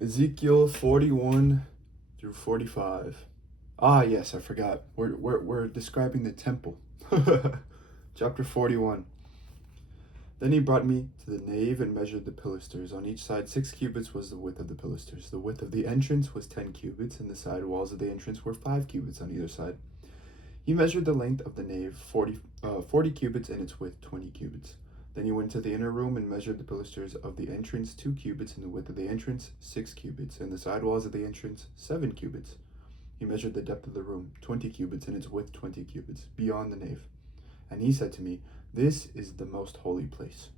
Ezekiel 41 through 45. Ah, yes, I forgot. We're describing the temple. Chapter 41. Then he brought me to the nave and measured the pilasters. On each side 6 cubits was the width of the pilasters. The width of the entrance was 10 cubits, and the side walls of the entrance were 5 cubits on either side. He measured the length of the nave 40 cubits, and its width 20 cubits. Then he went to the inner room and measured the pilasters of the entrance 2 cubits, and the width of the entrance 6 cubits, and the side walls of the entrance 7 cubits. He measured the depth of the room 20 cubits, and its width 20 cubits, beyond the nave. And he said to me, "This is the most holy place."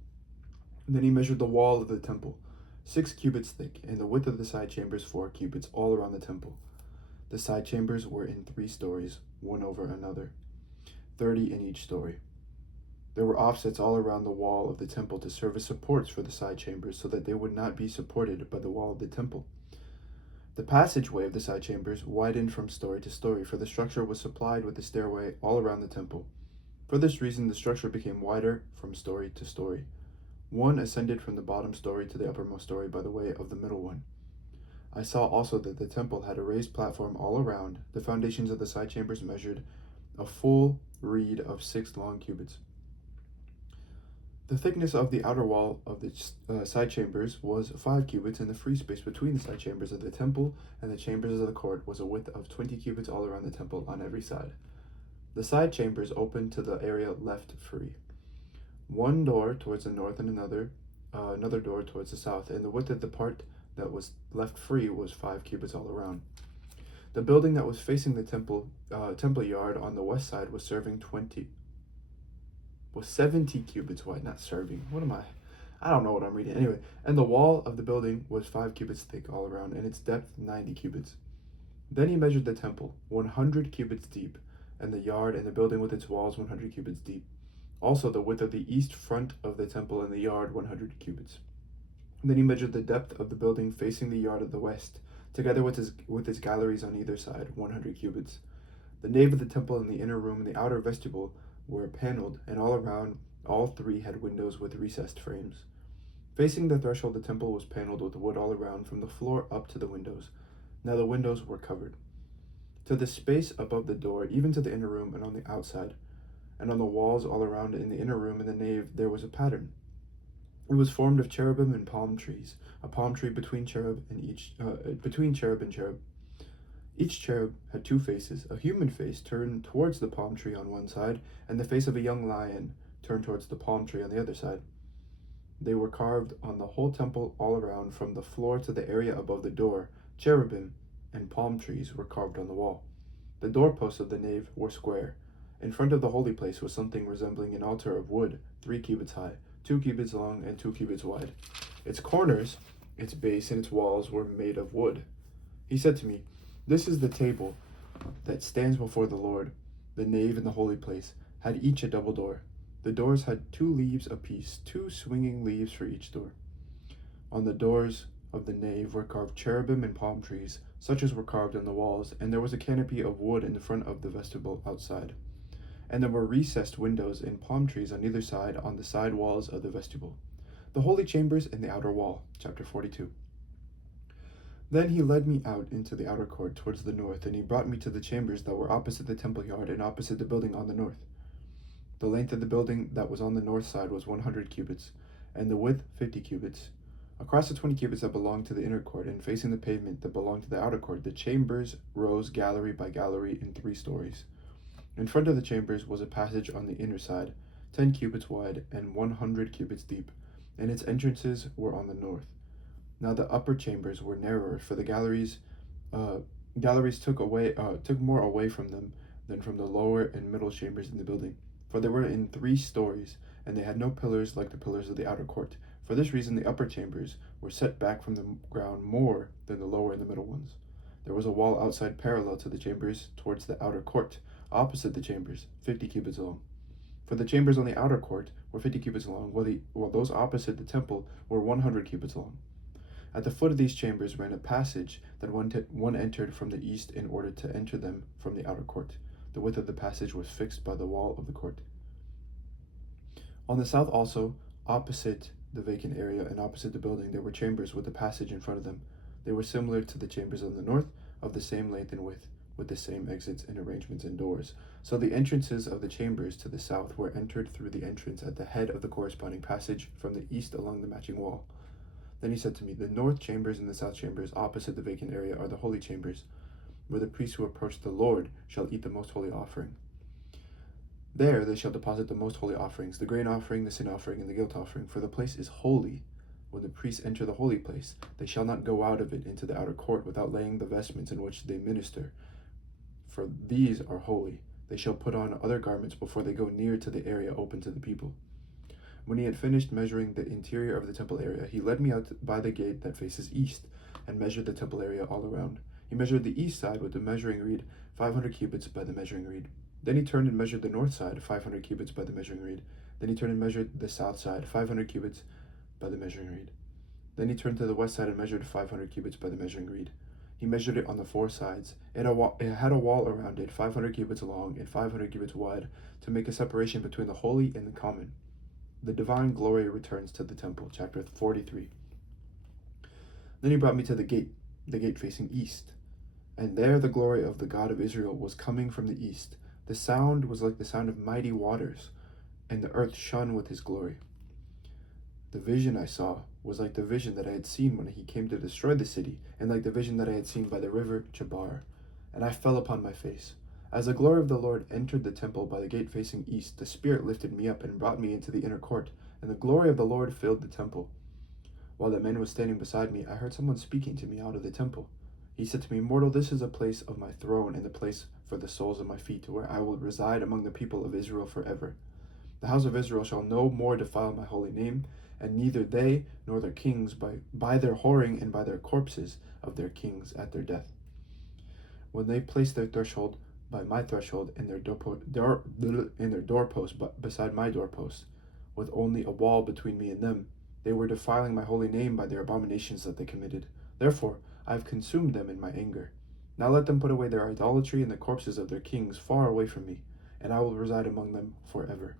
And then he measured the wall of the temple, 6 cubits thick, and the width of the side chambers 4 cubits, all around the temple. The side chambers were in 3 stories, one over another, 30 in each story. There were offsets all around the wall of the temple to serve as supports for the side chambers, so that they would not be supported by the wall of the temple. The passageway of the side chambers widened from story to story, for the structure was supplied with a stairway all around the temple. For this reason, the structure became wider from story to story. One ascended from the bottom story to the uppermost story by the way of the middle one. I saw also that the temple had a raised platform all around. The foundations of the side chambers measured a full reed of 6 long cubits. The thickness of the outer wall of the side chambers was 5 cubits, and the free space between the side chambers of the temple and the chambers of the court was a width of 20 cubits all around the temple on every side. The side chambers opened to the area left free. One door towards the north and another door towards the south, and the width of the part that was left free was 5 cubits all around. The building that was facing the temple yard on the west side was 70 cubits wide, not serving. What am I don't know what I'm reading. Anyway, and the wall of the building was 5 cubits thick all around, and its depth 90 cubits. Then he measured the temple, 100 cubits deep, and the yard and the building with its walls 100 cubits deep. Also the width of the east front of the temple and the yard 100 cubits. And then he measured the depth of the building facing the yard of the west, together with its galleries on either side, 100 cubits. The nave of the temple and the inner room and the outer vestibule were paneled, and all around all three had windows with recessed frames. Facing the threshold, the temple was paneled with wood all around, from the floor up to the windows. Now the windows were covered. To the space above the door, even to the inner room and on the outside, and on the walls all around in the inner room and the nave, there was a pattern. It was formed of cherubim and palm trees, a palm tree between cherub and cherub. Each cherub had 2 faces, a human face turned towards the palm tree on one side, and the face of a young lion turned towards the palm tree on the other side. They were carved on the whole temple all around, from the floor to the area above the door. Cherubim and palm trees were carved on the wall. The doorposts of the nave were square. In front of the holy place was something resembling an altar of wood, 3 cubits high, 2 cubits long, and 2 cubits wide. Its corners, its base, and its walls were made of wood. He said to me, "This is the table that stands before the Lord." The nave and the holy place had each a double door. The doors had 2 leaves apiece, 2 swinging leaves for each door. On the doors of the nave were carved cherubim and palm trees, such as were carved on the walls, and there was a canopy of wood in the front of the vestibule outside. And there were recessed windows and palm trees on either side on the side walls of the vestibule. The holy chambers and the outer wall. Chapter 42. Then he led me out into the outer court towards the north, and he brought me to the chambers that were opposite the temple yard and opposite the building on the north. The length of the building that was on the north side was 100 cubits, and the width 50 cubits. Across the 20 cubits that belonged to the inner court, and facing the pavement that belonged to the outer court, the chambers rose gallery by gallery in 3 stories. In front of the chambers was a passage on the inner side, 10 cubits wide and 100 cubits deep, and its entrances were on the north. Now the upper chambers were narrower, for the galleries took more away from them than from the lower and middle chambers in the building, for they were in 3 stories, and they had no pillars like the pillars of the outer court. For this reason the upper chambers were set back from the ground more than the lower and the middle ones. There was a wall outside parallel to the chambers towards the outer court, opposite the chambers, 50 cubits long. For the chambers on the outer court were 50 cubits long, while those opposite the temple were 100 cubits long. At the foot of these chambers ran a passage that one entered from the east in order to enter them from the outer court. The width of the passage was fixed by the wall of the court. On the south also, opposite the vacant area and opposite the building, there were chambers with a passage in front of them. They were similar to the chambers on the north, of the same length and width, with the same exits and arrangements and doors. So the entrances of the chambers to the south were entered through the entrance at the head of the corresponding passage from the east along the matching wall. Then he said to me, the north chambers and the south chambers opposite the vacant area are the holy chambers, where the priests who approach the Lord shall eat the most holy offering. There they shall deposit the most holy offerings, the grain offering, the sin offering, and the guilt offering, for the place is holy. When the priests enter the holy place, they shall not go out of it into the outer court without laying the vestments in which they minister, for these are holy. They shall put on other garments before they go near to the area open to the people. When he had finished measuring the interior of the temple area, he led me out by the gate that faces east, and measured the temple area all around. He measured the east side with the measuring reed, 500 cubits by the measuring reed. Then he turned and measured the north side, 500 cubits by the measuring reed. Then he turned and measured the south side, 500 cubits by the measuring reed. Then he turned to the west side and measured 500 cubits by the measuring reed. He measured it on the four sides. It had a wall around it, 500 cubits long and 500 cubits wide, to make a separation between the holy and the common. The divine glory returns to the temple. Chapter 43. Then he brought me to the gate facing east. And there the glory of the God of Israel was coming from the east. The sound was like the sound of mighty waters, and the earth shone with his glory. The vision I saw was like the vision that I had seen when he came to destroy the city, and like the vision that I had seen by the river Chebar. And I fell upon my face. As the glory of the Lord entered the temple by the gate facing east, the Spirit lifted me up and brought me into the inner court, and the glory of the Lord filled the temple. While the man was standing beside me, I heard someone speaking to me out of the temple. He said to me, Mortal, this is a place of my throne and the place for the soles of my feet, where I will reside among the people of Israel forever. The house of Israel shall no more defile my holy name, and neither they nor their kings by their whoring and by their corpses of their kings at their death. When they placed their threshold by my threshold and their doorpost beside my doorpost, with only a wall between me and them, they were defiling my holy name by their abominations that they committed. Therefore I have consumed them in my anger. Now let them put away their idolatry and the corpses of their kings far away from me, and I will reside among them forever.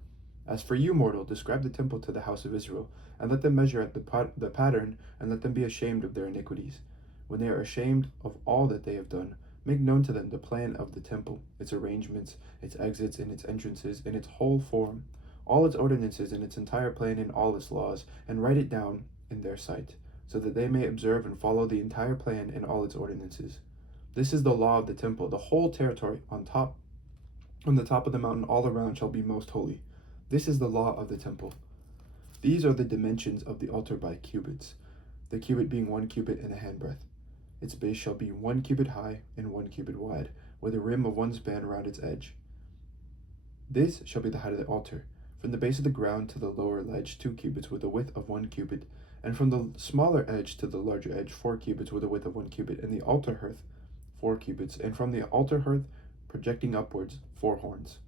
As for you, mortal, describe the temple to the house of Israel, and let them measure at the pattern, and let them be ashamed of their iniquities. When they are ashamed of all that they have done, make known to them the plan of the temple, its arrangements, its exits and its entrances, in its whole form, all its ordinances and its entire plan and all its laws, and write it down in their sight, so that they may observe and follow the entire plan and all its ordinances. This is the law of the temple. The whole territory on the top of the mountain all around shall be most holy. This is the law of the temple. These are the dimensions of the altar by cubits, the cubit being 1 cubit and a handbreadth. Its base shall be 1 cubit high and 1 cubit wide, with a rim of 1 span around its edge. This shall be the height of the altar, from the base of the ground to the lower ledge 2 cubits with a width of 1 cubit, and from the smaller edge to the larger edge 4 cubits with a width of 1 cubit, and the altar hearth 4 cubits, and from the altar hearth projecting upwards 4 horns.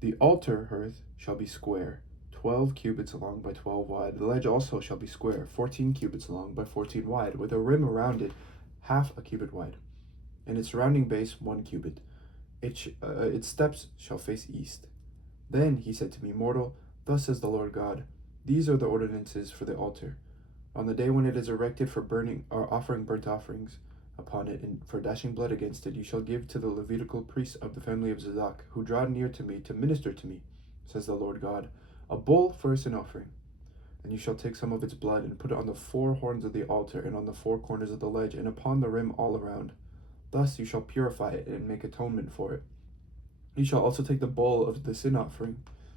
The altar hearth shall be square, 12 cubits long by 12 wide. The ledge also shall be square, 14 cubits long by 14 wide, with a rim around it, half a cubit wide, and its surrounding base 1 cubit. Its steps shall face east. Then he said to me, Mortal, thus says the Lord God, these are the ordinances for the altar. On the day when it is erected for burning or offering burnt offerings upon it, and for dashing blood against it, you shall give to the Levitical priests of the family of Zadok, who draw near to me to minister to me, says the Lord God, a bull for a sin offering. And you shall take some of its blood and put it on the 4 horns of the altar and on the 4 corners of the ledge and upon the rim all around. Thus you shall purify it and make atonement for it. You shall also take the bull of the sin offering,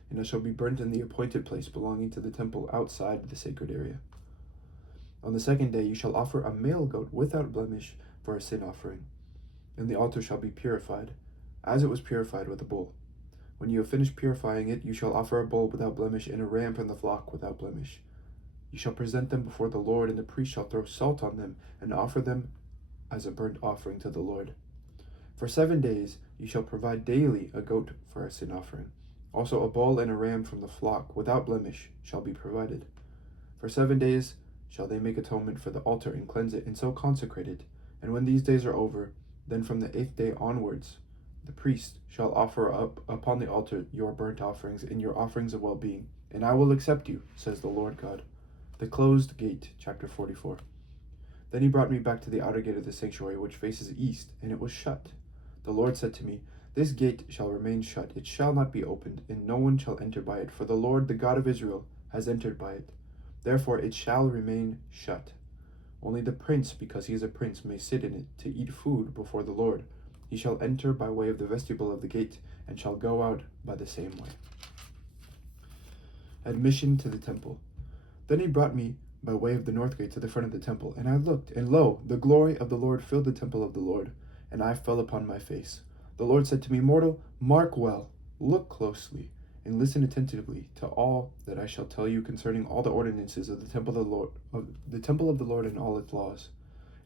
and it shall be burnt in the appointed place belonging to the temple outside the sacred area. On the 2nd day you shall offer a male goat without blemish for a sin offering, and the altar shall be purified, as it was purified with the bull. When you have finished purifying it, you shall offer a bull without blemish and a ram from the flock without blemish. You shall present them before the Lord, and the priest shall throw salt on them and offer them as a burnt offering to the Lord. For 7 days you shall provide daily a goat for a sin offering. Also a bull and a ram from the flock without blemish shall be provided. For 7 days shall they make atonement for the altar and cleanse it and so consecrate it. And when these days are over, then from the 8th day onwards, the priest shall offer up upon the altar your burnt offerings and your offerings of well-being, and I will accept you, says the Lord God. The closed gate, chapter 44. Then he brought me back to the outer gate of the sanctuary, which faces east, and it was shut. The Lord said to me, This gate shall remain shut, it shall not be opened, and no one shall enter by it, for the Lord, the God of Israel, has entered by it. Therefore it shall remain shut. Only the prince, because he is a prince, may sit in it to eat food before the Lord. He shall enter by way of the vestibule of the gate, and shall go out by the same way. Admission to the temple. Then he brought me by way of the north gate to the front of the temple, and I looked, and lo, the glory of the Lord filled the temple of the Lord, and I fell upon my face. The Lord said to me, Mortal, mark well, look closely, and listen attentively to all that I shall tell you concerning all the ordinances of the temple of the Lord and all its laws.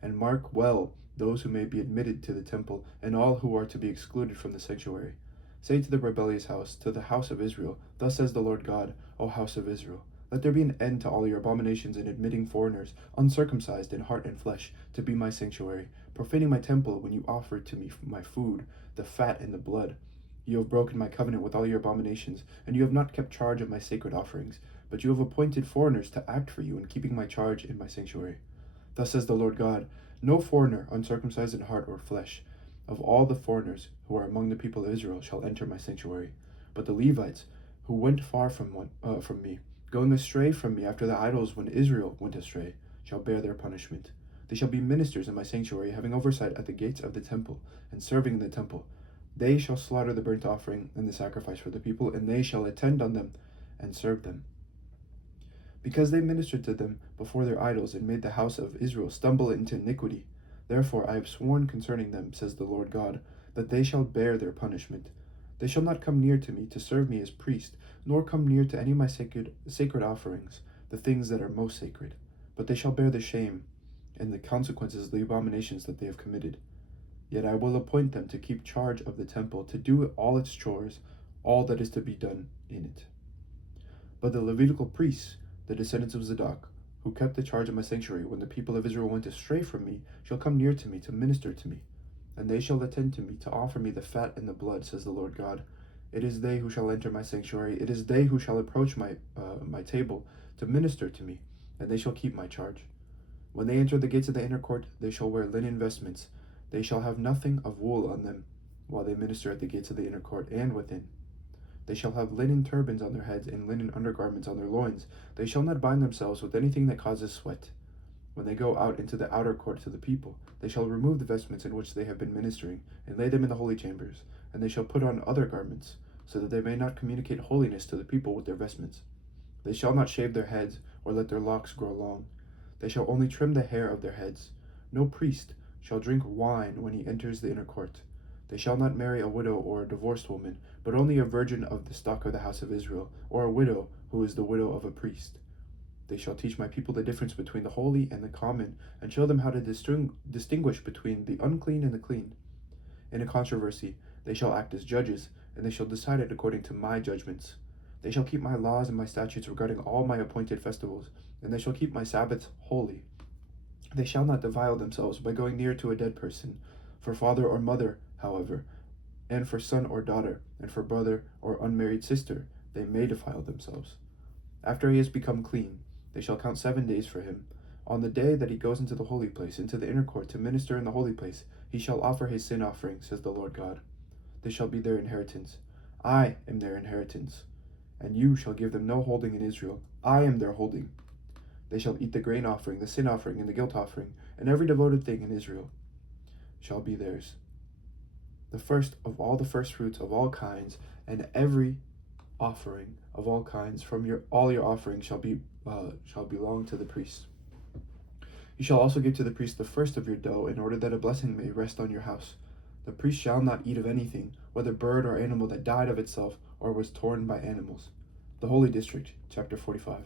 And mark well those who may be admitted to the temple, and all who are to be excluded from the sanctuary. Say to the rebellious house, to the house of Israel, Thus says the Lord God, O house of Israel, let there be an end to all your abominations in admitting foreigners, uncircumcised in heart and flesh, to be my sanctuary, profaning my temple when you offer to me my food, the fat and the blood. You have broken my covenant with all your abominations, and you have not kept charge of my sacred offerings, but you have appointed foreigners to act for you in keeping my charge in my sanctuary. Thus says the Lord God, No foreigner, uncircumcised in heart or flesh, of all the foreigners who are among the people of Israel, shall enter my sanctuary. But the Levites, who went far from me, going astray from me after the idols when Israel went astray, shall bear their punishment. They shall be ministers in my sanctuary, having oversight at the gates of the temple, and serving in the temple. They shall slaughter the burnt offering and the sacrifice for the people, and they shall attend on them and serve them. Because they ministered to them before their idols, and made the house of Israel stumble into iniquity, therefore I have sworn concerning them, says the Lord God, that they shall bear their punishment. They shall not come near to me to serve me as priest, nor come near to any of my sacred offerings, the things that are most sacred. But they shall bear the shame and the consequences of the abominations that they have committed. Yet I will appoint them to keep charge of the temple, to do all its chores, all that is to be done in it. But the Levitical priests, the descendants of Zadok, who kept the charge of my sanctuary when the people of Israel went astray from me, shall come near to me to minister to me. And they shall attend to me, to offer me the fat and the blood, says the Lord God. It is they who shall enter my sanctuary. It is they who shall approach my table to minister to me, and they shall keep my charge. When they enter the gates of the inner court, they shall wear linen vestments. They shall have nothing of wool on them, while they minister at the gates of the inner court and within. They shall have linen turbans on their heads and linen undergarments on their loins. They shall not bind themselves with anything that causes sweat. When they go out into the outer court to the people, they shall remove the vestments in which they have been ministering, and lay them in the holy chambers, and they shall put on other garments, so that they may not communicate holiness to the people with their vestments. They shall not shave their heads, or let their locks grow long. They shall only trim the hair of their heads. No priest shall drink wine when he enters the inner court. They shall not marry a widow or a divorced woman, but only a virgin of the stock of the house of Israel, or a widow who is the widow of a priest. They shall teach my people the difference between the holy and the common, and show them how to distinguish between the unclean and the clean. In a controversy, they shall act as judges, and they shall decide it according to my judgments. They shall keep my laws and my statutes regarding all my appointed festivals, and they shall keep my Sabbaths holy. They shall not defile themselves by going near to a dead person, for father or mother, however, and for son or daughter, and for brother or unmarried sister, they may defile themselves. After he has become clean, they shall count 7 days for him. On the day that he goes into the holy place, into the inner court, to minister in the holy place, he shall offer his sin offering, says the Lord God. This shall be their inheritance. I am their inheritance, and you shall give them no holding in Israel. I am their holding. They shall eat the grain offering, the sin offering, and the guilt offering, and every devoted thing in Israel shall be theirs. The first of all the first fruits of all kinds, and every offering of all kinds from all your offerings shall belong to the priest. You shall also give to the priest the first of your dough, in order that a blessing may rest on your house. The priest shall not eat of anything, whether bird or animal that died of itself or was torn by animals. The Holy District, chapter 45.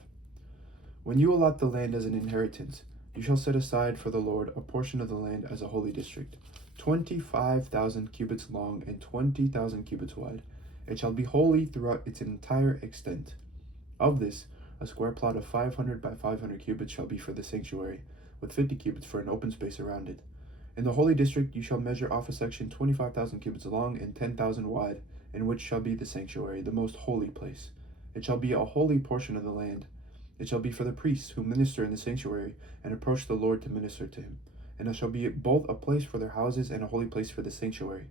When you allot the land as an inheritance, you shall set aside for the Lord a portion of the land as a holy district, 25,000 cubits long and 20,000 cubits wide. It shall be holy throughout its entire extent. Of this, a square plot of 500 by 500 cubits shall be for the sanctuary, with 50 cubits for an open space around it. In the holy district you shall measure off a section 25,000 cubits long and 10,000 wide, in which shall be the sanctuary, the most holy place. It shall be a holy portion of the land. It shall be for the priests who minister in the sanctuary and approach the Lord to minister to him. And it shall be both a place for their houses and a holy place for the sanctuary.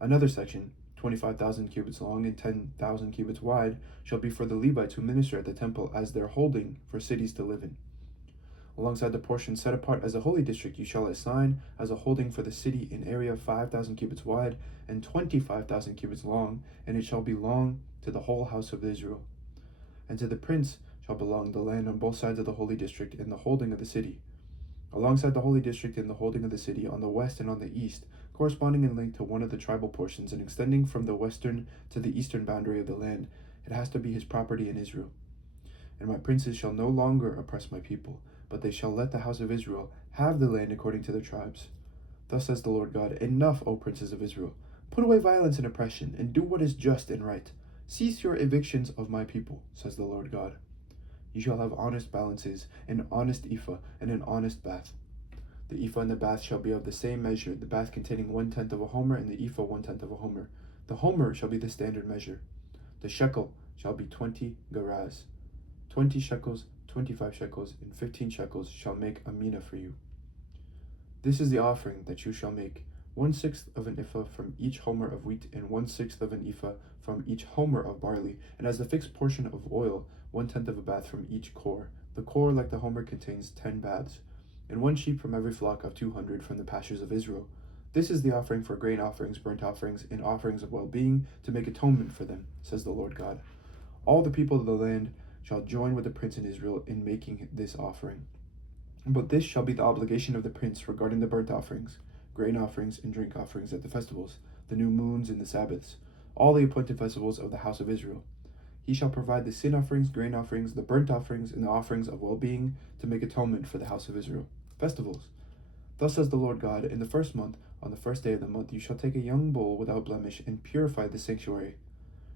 Another section, 25,000 cubits long and 10,000 cubits wide, shall be for the Levites who minister at the temple as their holding for cities to live in. Alongside the portion set apart as a holy district, you shall assign as a holding for the city an area of 5,000 cubits wide and 25,000 cubits long, and it shall belong to the whole house of Israel. And to the prince shall belong the land on both sides of the holy district in the holding of the city. Alongside the holy district in the holding of the city, on the west and on the east, corresponding in length to one of the tribal portions and extending from the western to the eastern boundary of the land, it has to be his property in Israel. And my princes shall no longer oppress my people, but they shall let the house of Israel have the land according to their tribes. Thus says the Lord God, Enough, O princes of Israel! Put away violence and oppression, and do what is just and right. Cease your evictions of my people, says the Lord God. You shall have honest balances, an honest ephah, and an honest bath. The ephah and the bath shall be of the same measure, the bath containing 1/10 of a homer, and the ephah 1/10 of a homer. The homer shall be the standard measure. The shekel shall be 20 gerahs. 20 shekels, 25 shekels, and 15 shekels shall make a mina for you. This is the offering that you shall make, 1/6 of an ephah from each homer of wheat, and 1/6 of an ephah from each homer of barley, and as the fixed portion of oil, 1/10 of a bath from each core. The core, like the homer, contains 10 baths, and 1 sheep from every flock of 200 from the pastures of Israel. This is the offering for grain offerings, burnt offerings, and offerings of well-being, to make atonement for them, says the Lord God. All the people of the land shall join with the prince in Israel in making this offering. But this shall be the obligation of the prince regarding the burnt offerings, grain offerings, and drink offerings at the festivals, the new moons, and the Sabbaths, all the appointed festivals of the house of Israel. He shall provide the sin offerings, grain offerings, the burnt offerings, and the offerings of well-being to make atonement for the house of Israel. Festivals. Thus says the Lord God, in the first month, on the first day of the month, you shall take a young bull without blemish and purify the sanctuary.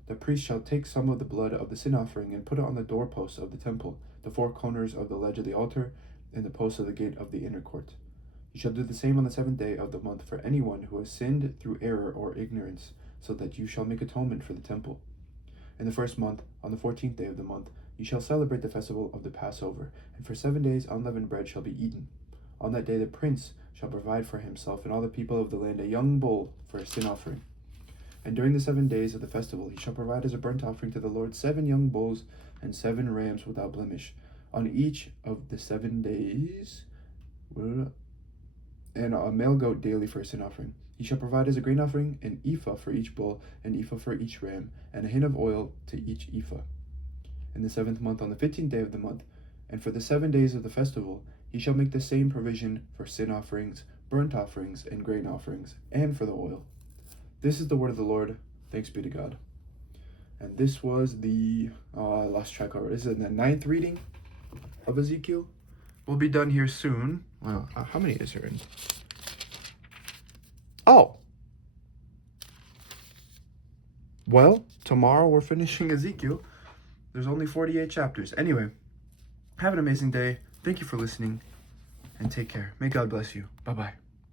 The priest shall take some of the blood of the sin offering and put it on the doorposts of the temple, the 4 corners of the ledge of the altar, and the posts of the gate of the inner court. You shall do the same on the 7th day of the month for anyone who has sinned through error or ignorance, so that you shall make atonement for the temple. In the first month, on the 14th day of the month, you shall celebrate the festival of the Passover, and for 7 days unleavened bread shall be eaten. On that day the prince shall provide for himself and all the people of the land a young bull for a sin offering. And during the 7 days of the festival he shall provide as a burnt offering to the Lord 7 young bulls and 7 rams without blemish, on each of the 7 days, and a male goat daily for a sin offering. He shall provide as a grain offering an ephah for each bull, an ephah for each ram, and a hin of oil to each ephah. In the 7th month, on the 15th day of the month, and for the 7 days of the festival, he shall make the same provision for sin offerings, burnt offerings, and grain offerings, and for the oil. This is the word of the Lord. Thanks be to God. And this was the, I lost track already. This is the 9th reading of Ezekiel. We'll be done here soon. Wow, how many is there in? Oh! Well, tomorrow we're finishing Ezekiel. There's only 48 chapters. Anyway, have an amazing day. Thank you for listening, and take care. May God bless you. Bye-bye.